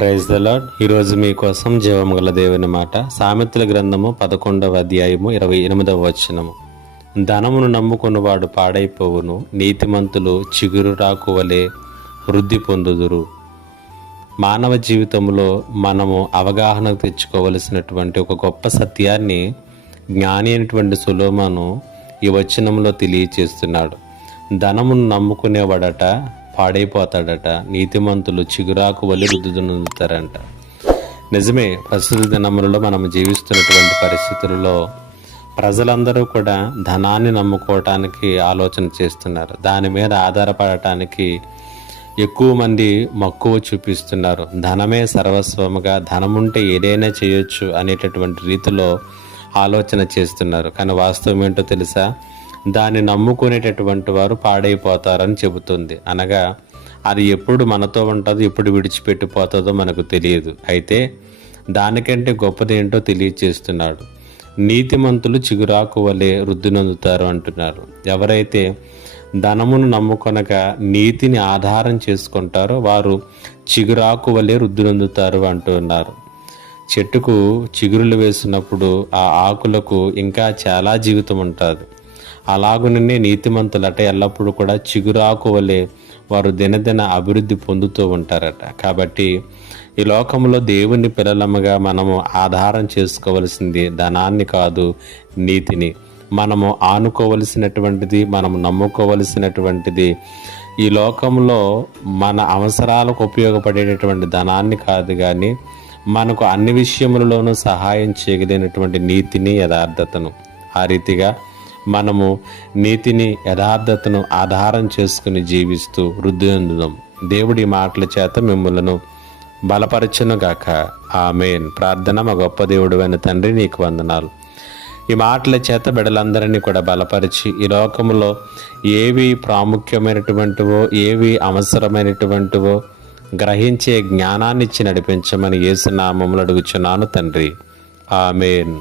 Praise the lord. ఈరోజు మీకోసం జీవము గల దేవుని మాట. సామెతల గ్రంథము 11వ అధ్యాయము 28వ వచనము. ధనమును నమ్ముకున్నవాడు పాడైపోవును, నీతిమంతులు చిగురుటాకు వలె వృద్ధి పొందుదురు. మానవ జీవితంలో మనము అవగాహన తెచ్చుకోవలసినటువంటి ఒక గొప్ప సత్యాన్ని జ్ఞాని అయినటువంటి సొలొమోను ఈ వచనంలో తెలియచేస్తున్నాడు. ధనమును నమ్ముకునేవాడట పాడైపోతాడట, నీతిమంతులు చిగురాకు వలి వృద్ధులుతారంట. నిజమే, ప్రస్తుత దినములలో మనం జీవిస్తున్నటువంటి పరిస్థితులలో ప్రజలందరూ కూడా ధనాన్ని నమ్ముకోవటానికి ఆలోచన చేస్తున్నారు. దాని మీద ఆధారపడటానికి ఎక్కువ మంది మక్కువ చూపిస్తున్నారు. ధనమే సర్వస్వముగా, ధనముంటే ఏదైనా చేయొచ్చు అనేటటువంటి రీతిలో ఆలోచన చేస్తున్నారు. కానీ వాస్తవం ఏంటో తెలుసా? దాన్ని నమ్ముకునేటటువంటి వారు పాడైపోతారని చెబుతుంది. అనగా అది ఎప్పుడు మనతో ఉంటుందో, ఎప్పుడు విడిచిపెట్టిపోతుందో మనకు తెలియదు. అయితే దానికంటే గొప్పది ఏంటో తెలియచేస్తున్నాడు. నీతిమంతులు చిగురాకు వలె వృద్ధి నొందుతారు అంటున్నారు. ఎవరైతే ధనమును నమ్ముకొనక నీతిని ఆధారం చేసుకుంటారో వారు చిగురాకు వలె వృద్ధి నొందుతారు అంటున్నారు. చెట్టుకు చిగురులు వేసినప్పుడు ఆ ఆకులకు ఇంకా చాలా జీవితం ఉంటుంది. అలాగుననే నీతిమంతులట ఎల్లప్పుడూ కూడా చిగురాకు వలె వారు దినదిన అభివృద్ధి పొందుతూ ఉంటారట. కాబట్టి ఈ లోకంలో దేవుని పిల్లలముగా మనము ఆధారం చేసుకోవలసింది ధనాన్ని కాదు, నీతిని. మనము ఆనుకోవలసినటువంటిది, మనము నమ్ముకోవలసినటువంటిది ఈ లోకంలో మన అవసరాలకు ఉపయోగపడేటటువంటి ధనాన్ని కాదు, కానీ మనకు అన్ని విషయములలోనూ సహాయం చేయగలిగినటువంటి నీతిని, యథార్థతను. ఆ రీతిగా మనము నీతిని, యథార్థతను ఆధారం చేసుకుని జీవిస్తూ వృద్ధి పొందుదాం. దేవుడి మాటల చేత మిమ్మలను బలపరచునుగాక. ఆమేన్. ప్రార్థన. మా గొప్ప దేవుడు అయిన తండ్రి, నీకు వందనాలు. ఈ మాటల చేత బిడ్డలందరినీ కూడా బలపరిచి ఈ లోకములో ఏవి ప్రాముఖ్యమైనటువంటివో, ఏవి అవసరమైనటువంటివో గ్రహించే జ్ఞానాన్ని ఇచ్చి నడిపించమని యేసు నామములో అడుగుచున్నాను తండ్రి. ఆమేన్.